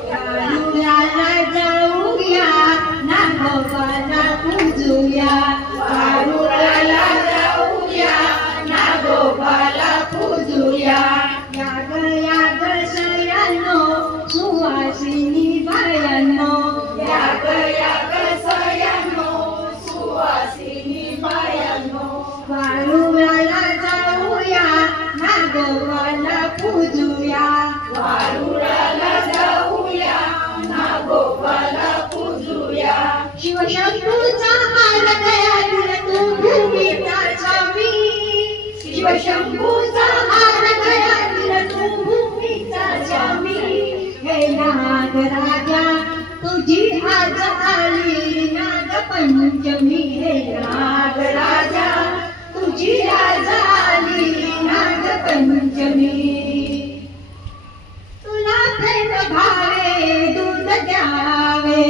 वारुळाला जाऊया नागोबाला पूजूया वारुळाला जाऊया नागोबाला पूजूया या ग सयांनो सुवासिनी बायांनो या ग सयांनो सुवासिनी बायांनो वारुळाला जाऊया नागोबाला पूजूया वारुळाला जाऊया नागोबाला पूजूया शिवशंभूचा हार गळ्यातील तू भूमीचा स्वामी शिवशंभूचा हार गळ्यातील तू भूमीचा स्वामी हे नागराजा तुझी आज आली नागपंचमी हे नागराजा तुझी आज आली नागपंचमी तुला प्रेम भावे दूध द्यावे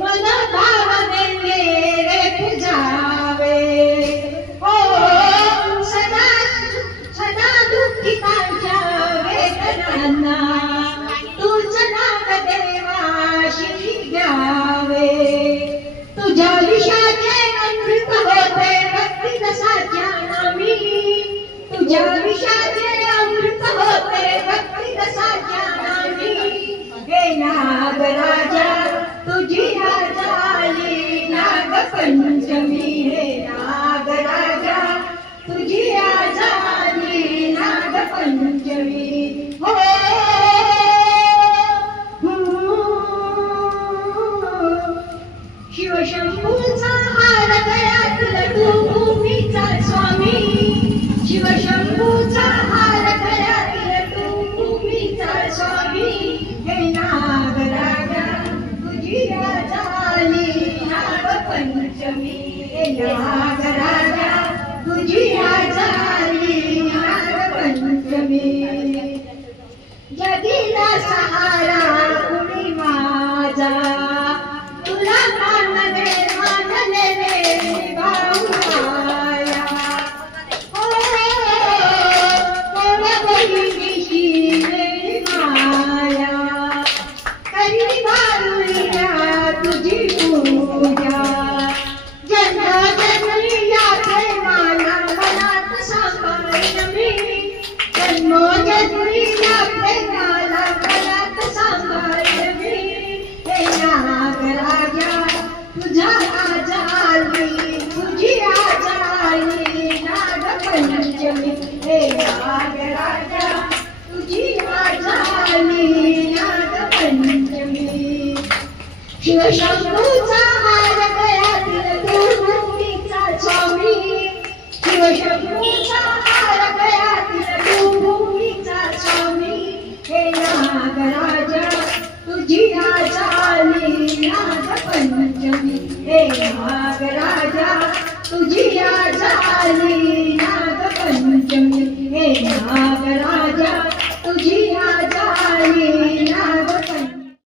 मन भावने मेरे पूजावे हो सदा सदा दुःखितांच्या वेदनांना तूच नाम देवाशी घ्यावे तुझ्या विषाचे अमृत होते भक्ती रसाच्या नामी तुझ्या विषाचे अमृत होते भक्ती रसाच्या नामी हे नागराजा तुझी आज आली नागपंचमी हे नागराजा तुझी आज आली नागपंचमी हो शिवशंभूचा हार गळ्यातील तू भूमीचा स्वामी शिवशंभूचा हार गळ्यातील तू भूमीचा स्वामी हे नागराजा तुझी आज आली नागपंचमी हे नागराजा तुझी आज आली नागपंचमी जगीला सहारा कुणी माझा तुला मानले भाऊया कोण बहिणीची माया करी भारूया तुझी पूजा जन्मोजन्मी या प्रेमाला मनात सांभाळीन मी जन्मोजन्मी या प्रेमाला मनात सांभाळीन मी हे नागराजा तुझ्या आज आली तुझी आज आली नागपंचमी हे नागराजा तुझी आज आली नागपंचमी शिवशंभूचा हार गळ्यातील तू भूमीचा स्वामी शिवशंभूचा हार गळ्यातील तू भूमीचा स्वामी हे नागराजा तुझी आज आली नागपंचमी हे नागराजा